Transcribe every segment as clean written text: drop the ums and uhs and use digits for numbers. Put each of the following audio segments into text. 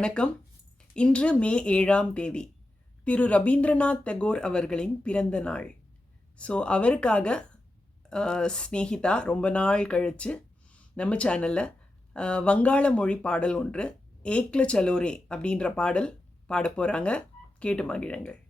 வணக்கம். இன்று மே 7ஆம் தேதி திரு ரவீந்திரநாத் டகோர் அவர்களின் பிறந்த நாள். ஸோ அவருக்காக ஸ்நேகிதா ரொம்ப நாள் கழித்து நம்ம சேனலில் வங்காள மொழி பாடல் ஒன்று ஏக்ல சலோரே அப்படின்ற பாடல் பாட போகிறாங்க. கேட்டு மகிழுங்கள்.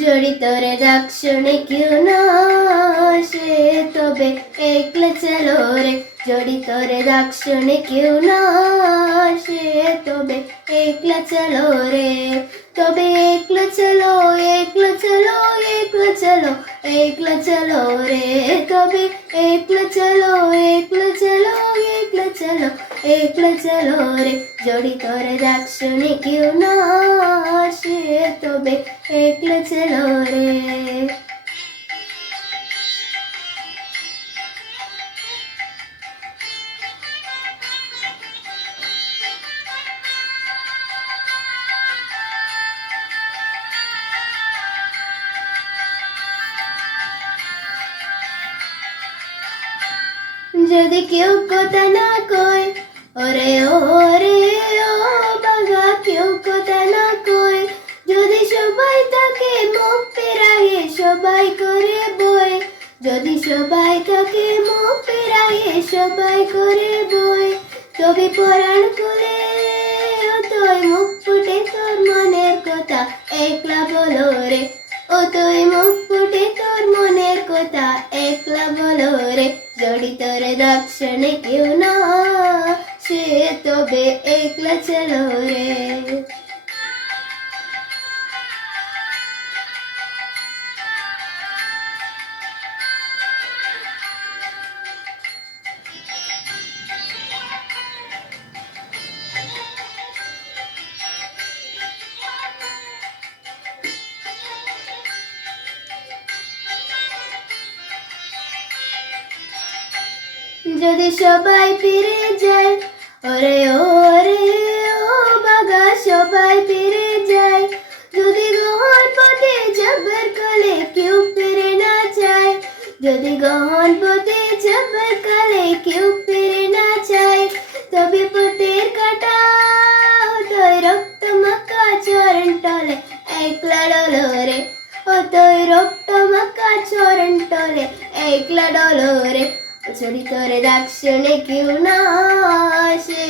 जोड़ी तोरे दक्षिणे क्यों ना आशे तबे एकला चलो रे जोड़ी तोरे दक्षिणे क्यों ना आशे तबे एकला चलो रे तबे एकला चलो एकला चलो एकला चलो एकला चलो रे तबे एकला चलो एकला चलो एकला चलो एकला चलो रे जोड़ी तोरे दक्षिणे क्यों ना आशे तबे एकला चलो रे। যদি কেউ কথা না কয় ওরে ওরে ও বাবা কেউ কথা না কয় যদি সবাই তাকে মুখ ফেরায়ে সবাই করে বই যদি সবাই তাকে মুখ ফেরায়ে সবাই করে বই তবে পরাণ করে তুই মুখ ফুটে তোর মনের কথা একলা বলো রে ও তুই মুখ ফুটে তোর মনের কথা একলা বলো রে जोड़ी तोरे दक्षिणे क्यों ना से तबे एकला चलो रे। যদি সবাই ফিরে যায় ওরে ওরে ও বাগা সবাই ফিরে যায় যদি গহন পথে যাবার কালে কেউ ফিরে না যায় যদি গহন পথে যাবার কালে কেউ ফিরে না যায় তবে পথের কাটা তোর রক্ত মাখা চরণ তলে একলা ডলো রে ও তোর রক্ত মাখা চরণ তলে একলা ডলো রে जोड़ी तोरे दक्षिणे क्यों ना आशे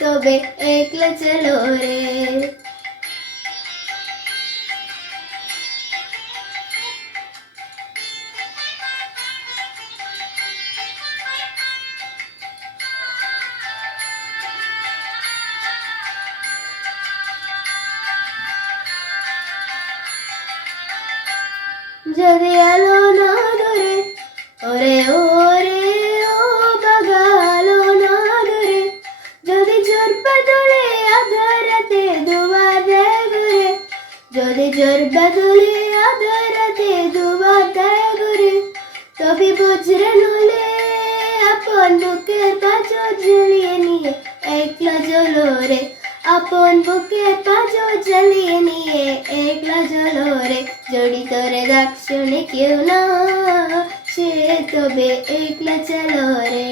तबे एकला चलो रे। যদি আলো না ধরে ওরে ওরে যদি জোর বদলে আদরাতে দুবার দেয় ঘুরে তবে বজ্রে নলে আপন বুকের পাঁচো জ্বালিয়ে নিয়ে একলা জ্বলো রে আপন বুকের পাঁচো জ্বালিয়ে নিয়ে একলা জ্বলো রে जोड़ी तोरे दक्षिणे क्यों ना से तबे एकला चलो रे।